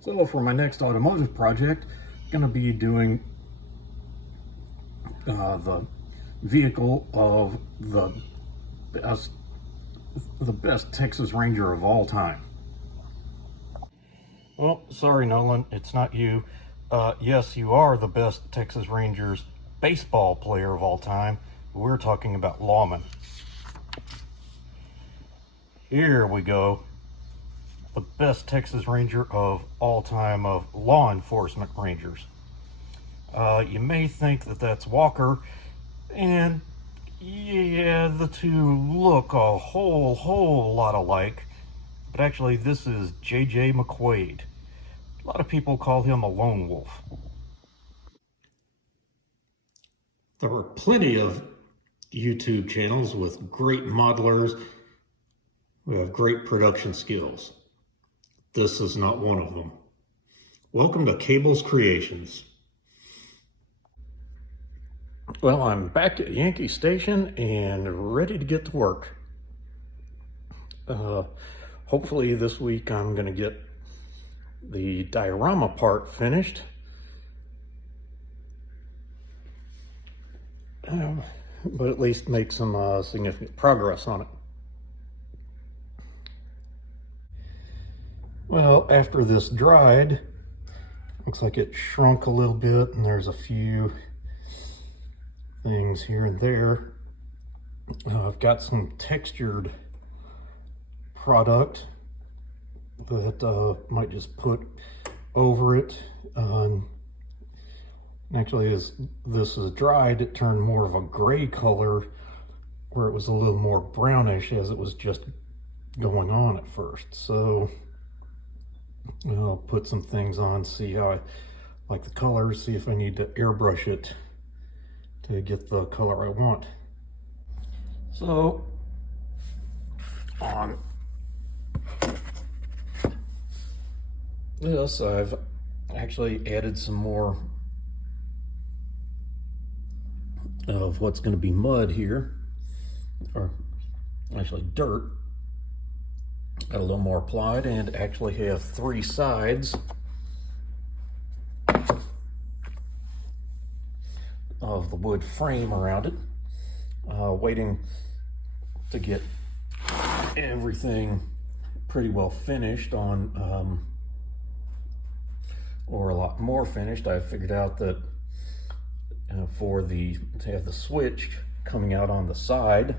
So for my next automotive project, I'm going to be doing the vehicle of best, the best Texas Ranger of all time. Well, sorry, Nolan, it's not you. Yes, you are the best Texas Rangers baseball player of all time. We're talking about lawmen. Here we go. The best Texas Ranger of all time of law enforcement rangers. You may think that that's Walker, and yeah, the two look a whole lot alike, but actually this is J.J. McQuaid. A lot of people call him a lone wolf. There are plenty of YouTube channels with great modelers who have great production skills. This is not one of them. Welcome to Cable's Creations. Well, I'm back at Yankee Station and ready to get to work. Hopefully this week I'm going to get the diorama part finished. But at least make some significant progress on it. Well, after this dried, looks like it shrunk a little bit, and there's a few things here and there. I've got some textured product that might just put over it. Actually, as this is dried, it turned more of a gray color, where it was a little more brownish as it was just going on at first. So I'll put some things on, see how I like the colors, see if I need to airbrush it to get the color I want. So on this, I've actually added some more of what's going to be mud here, or actually dirt. Got a little more applied, and actually have three sides of the wood frame around it, waiting to get everything pretty well finished on, or a lot more finished. I figured out that to have the switch coming out on the side,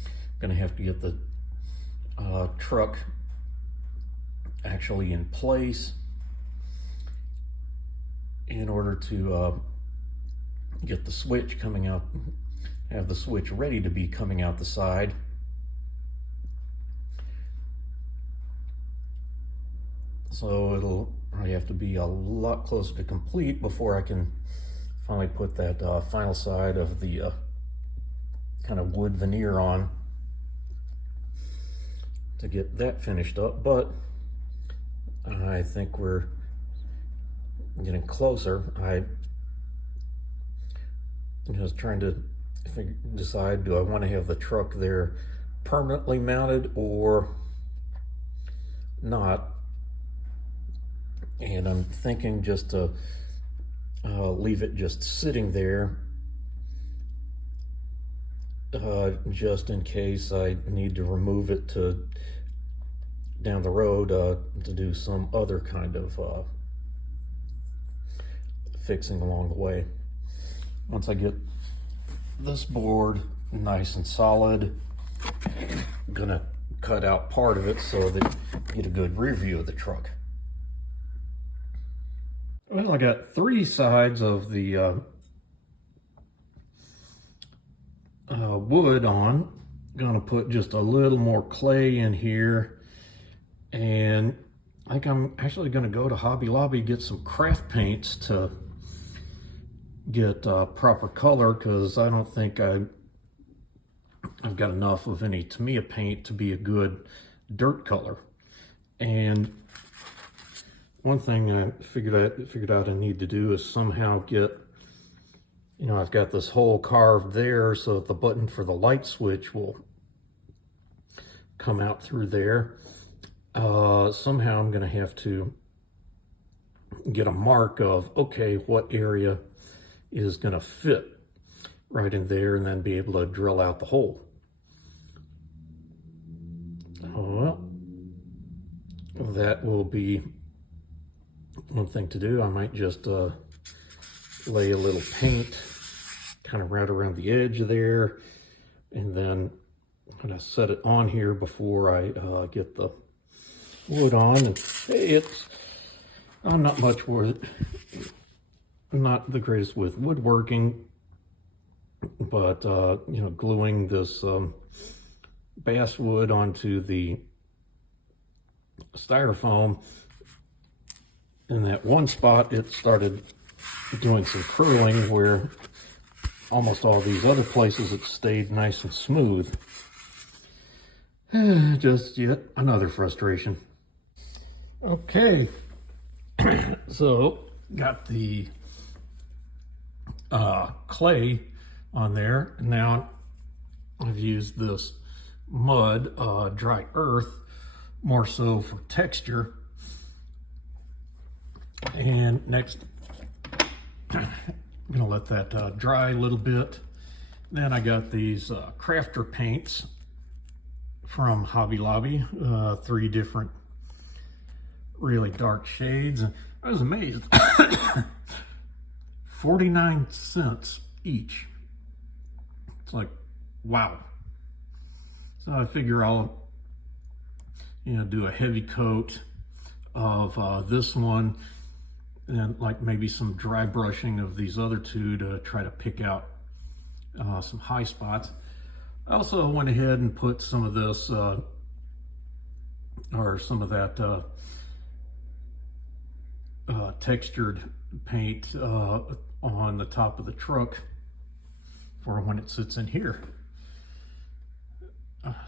I'm gonna have to get the truck actually in place in order to get the switch coming out, have the switch ready to be coming out the side. So it'll probably have to be a lot closer to complete before I can finally put that final side of the kind of wood veneer on to get that finished up. But I think we're getting closer. I'm just trying to decide, do I want to have the truck there permanently mounted or not? And I'm thinking just to leave it just sitting there, just in case I need to remove it down the road to do some other kind of fixing along the way. Once I get this board nice and solid, I'm gonna cut out part of it so that you get a good rear view of the truck. Well, I got three sides of the wood on. Gonna put just a little more clay in here, and I think I'm actually gonna go to Hobby Lobby, get some craft paints to get proper color, because I don't think I've got enough of any Tamiya paint to be a good dirt color. And one thing I figured out I need to do is somehow get, I've got this hole carved there so that the button for the light switch will come out through there. somehow I'm going to have to get a mark of, okay, what area is going to fit right in there, and then be able to drill out the hole. Well, that will be one thing to do. I might just lay a little paint kind of right around the edge there, and then I'm going to set it on here before I get the wood on. And I'm not much with, I'm not the greatest with woodworking, but you know, gluing this basswood onto the styrofoam, in that one spot it started doing some curling where almost all these other places it stayed nice and smooth. Just yet another frustration. Okay, so got the clay on there. Now I've used this mud, dry earth, more so for texture. And next, I'm gonna let that dry a little bit. Then I got these crafter paints from Hobby Lobby, 3 different really dark shades. And I was amazed. 49 cents each. It's like, wow. So I figure I'll, you know, do a heavy coat of this one, and like maybe some dry brushing of these other 2 to try to pick out some high spots. I also went ahead and put some of this, or some of that textured paint on the top of the truck for when it sits in here.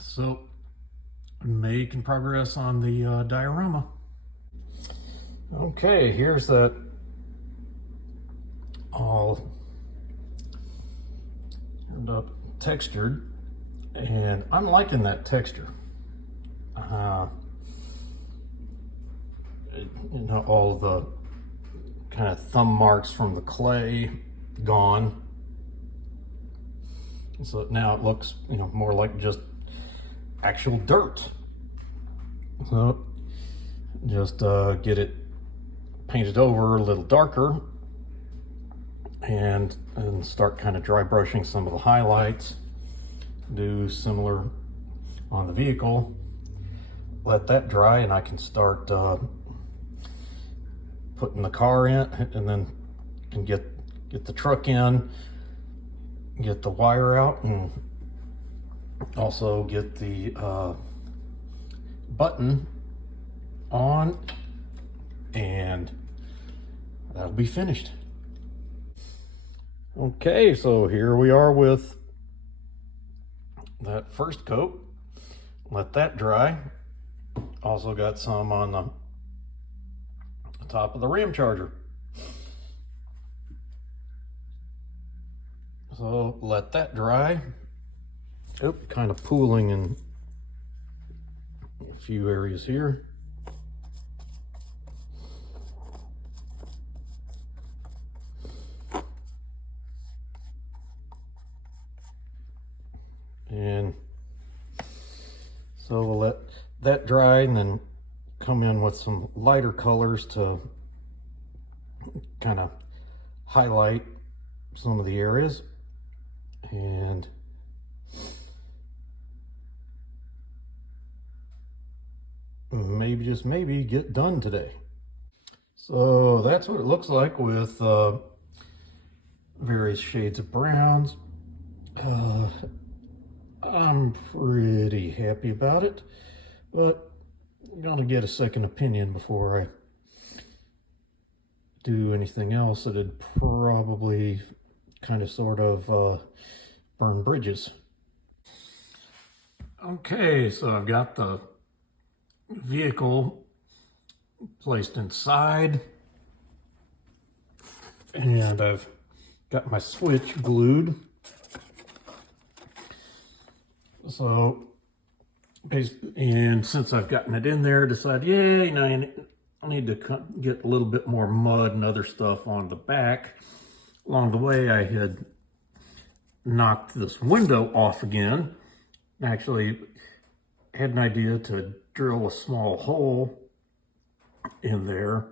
So making progress on the diorama. Okay, here's that all turned up textured, and I'm liking that texture. You know, all the kind of thumb marks from the clay gone. So now it looks, you know, more like just actual dirt. So just get it painted over a little darker, and start kind of dry brushing some of the highlights. Do similar on the vehicle. Let that dry, and I can start putting the car in, and then can get the truck in, get the wire out, and also get the button on, and that'll be finished. Okay, so here we are with that first coat. Let that dry. Also got some on the top of the Ramcharger. So let that dry. Oop, kind of pooling in a few areas here. And so we'll let that dry, and then come in with some lighter colors to kind of highlight some of the areas, and maybe, just maybe, get done today. So that's what it looks like with various shades of browns. I'm pretty happy about it, but I'm gonna get a second opinion before I do anything else that'd probably kind of sort of burn bridges. Okay, so I've got the vehicle placed inside, and I've got my switch glued. So And since I've gotten it in there, decided, yeah, you know, I need to get a little bit more mud and other stuff on the back. Along the way, I had knocked this window off again. Actually, had an idea to drill a small hole in there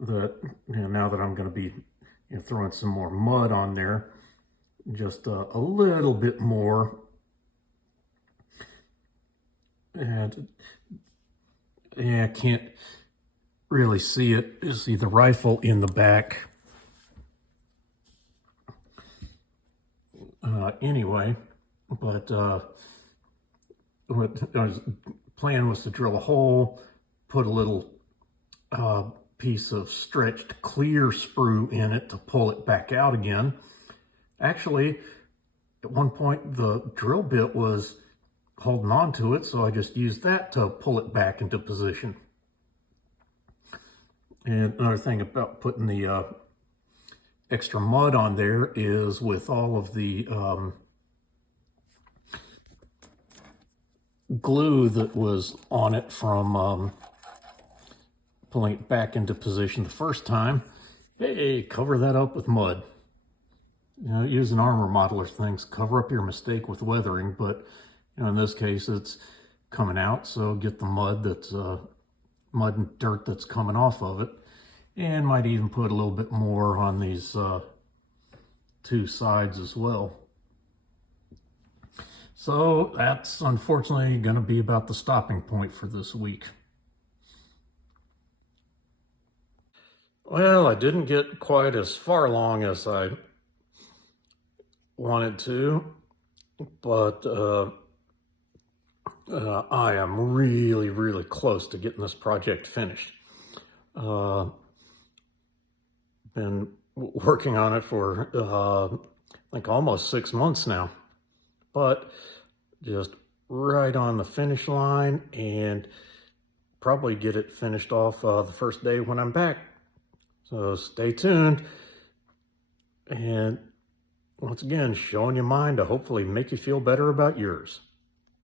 that, you know, now that I'm going to be, you know, throwing some more mud on there, just a little bit more. And yeah, I can't really see it. You see the rifle in the back. Anyway, but what I was plan was to drill a hole, put a little piece of stretched clear sprue in it to pull it back out again. Actually, at one point the drill bit was holding on to it, so I just used that to pull it back into position. And another thing about putting the extra mud on there is with all of the glue that was on it from pulling it back into position the first time, hey, cover that up with mud. You know, using armor modeler things, cover up your mistake with weathering, but you know, in this case, it's coming out, so get the mud that's mud and dirt that's coming off of it, and might even put a little bit more on these two sides as well. So that's unfortunately going to be about the stopping point for this week. Well, I didn't get quite as far along as I wanted to, but I am really, really close to getting this project finished. Been working on it for like almost 6 months now, but just right on the finish line, and probably get it finished off the first day when I'm back. So stay tuned, and once again, showing you mine to hopefully make you feel better about yours.